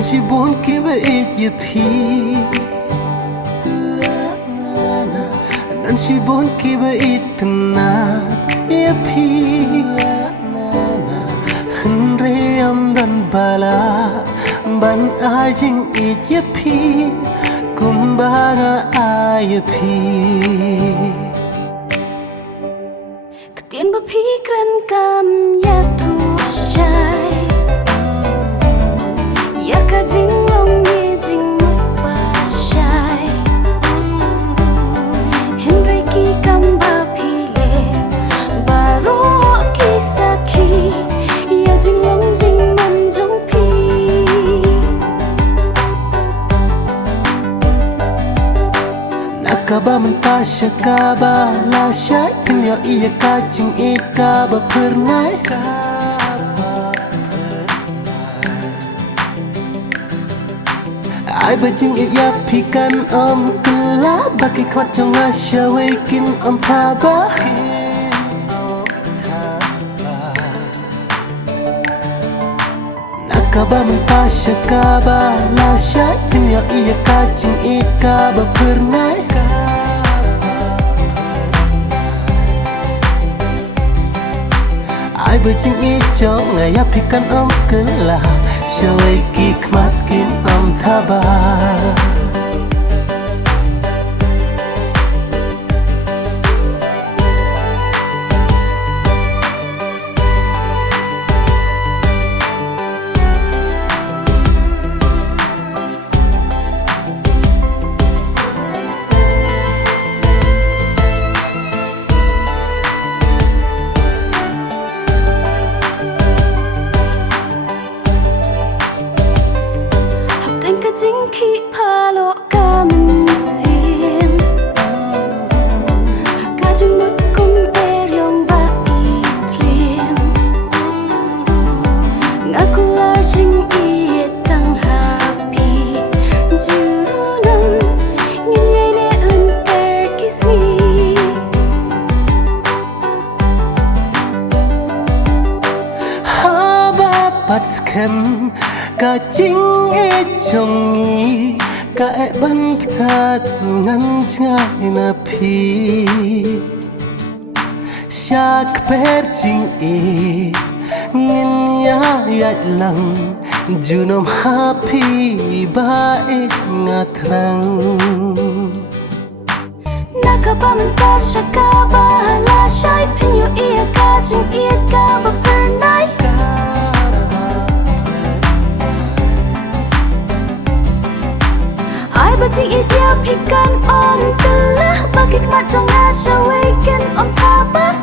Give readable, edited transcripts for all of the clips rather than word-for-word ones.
SHIBUN KABA YAPI SHIBUN KABA ITNAT YAPI Henry dan bala ban ajing YAPI Kumbaga ayapi Ketien berpikiran kam ya tu syai Ya ka jinglong ye jingmut pasyai Henry ki kam ba pile Baru ki saki Ya jinglong jingman jong pi KABA MYNTA KABA la syai Kenyo iya kacing KABA pernai Ai bajing ya pikan kela Baki kwat jong asya wekin Thabah KABA MYNTA KABA la syai Kenyo iya kacing KABA pernai Ai bajing jong ya pikan kela Syawai ki khmat kin Thabah Jingki palo kamen sim Hakajing mut kum eryong ba itrim Ngakular jing iye tang happy Junam Nginyay ne unter kisni Haba pat skem Kacing chongi ka ban ptat ngan ngai na phi Syak per jing ngin ya yat lang junom happy ba ngatrang KABA MYNTA KABA la syai Penyo iya kajing KABA pernai Ai bajing ya pikan telah Bagi khmat jong asya wekin Thabah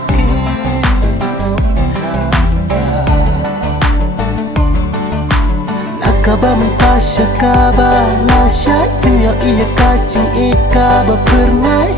KABA MYNTA KABA la syai Kenyo iya kacing KABA pernai